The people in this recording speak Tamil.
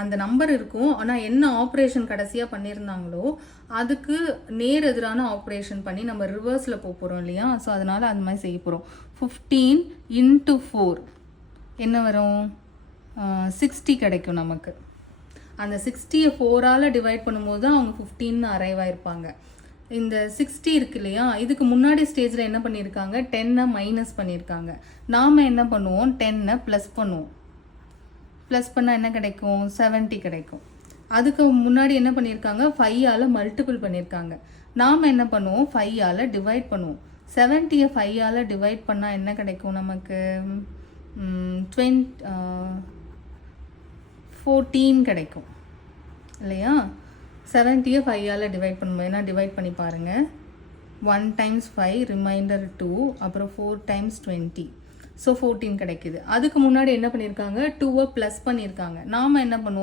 அந்த நம்பர் இருக்கும். ஆனால் என்ன ஆப்ரேஷன் கடைசியாக பண்ணியிருந்தாங்களோ அதுக்கு நேர் எதிரான ஆப்ரேஷன் பண்ணி நம்ம ரிவர்ஸில் போகிறோம் இல்லையா? ஸோ அதனால் அந்த மாதிரி செய்ய போகிறோம். 15 × 4 என்ன வரும்? 60 கிடைக்கும் நமக்கு. அந்த 60யை 4ஆல் டிவைட் பண்ணும்போது தான் அவங்க 15 அரைவ் ஆயிருப்பாங்க. இந்த 60 இருக்கு இல்லையா, இதுக்கு முன்னாடி ஸ்டேஜில் என்ன பண்ணியிருக்காங்க? 10 மைனஸ் பண்ணியிருக்காங்க. நாம் என்ன பண்ணுவோம்? 10 ப்ளஸ் பண்ணுவோம். ப்ளஸ் பண்ணால் என்ன கிடைக்கும்? 70 கிடைக்கும். அதுக்கு முன்னாடி என்ன பண்ணியிருக்காங்க? 5ஆல் மல்டிபிள் பண்ணியிருக்காங்க. நாம் என்ன பண்ணுவோம்? 5ஆல் டிவைட் பண்ணுவோம். 70யை 5ஆல் டிவைட் பண்ணால் என்ன கிடைக்கும் நமக்கு? 14 கிடைக்கும் இல்லையா? 70யை 5ஆல் டிவைட் பண்ணுவோம். ஏன்னா டிவைட் பண்ணி பாருங்கள். 1 × 5 ரிமைண்டர் 2, அப்புறம் 4 × 20. ஸோ 14 கிடைக்குது. அதுக்கு முன்னாடி என்ன பண்ணியிருக்காங்க? 2வை ப்ளஸ் பண்ணியிருக்காங்க. நாம் என்ன பண்ணுவோம்?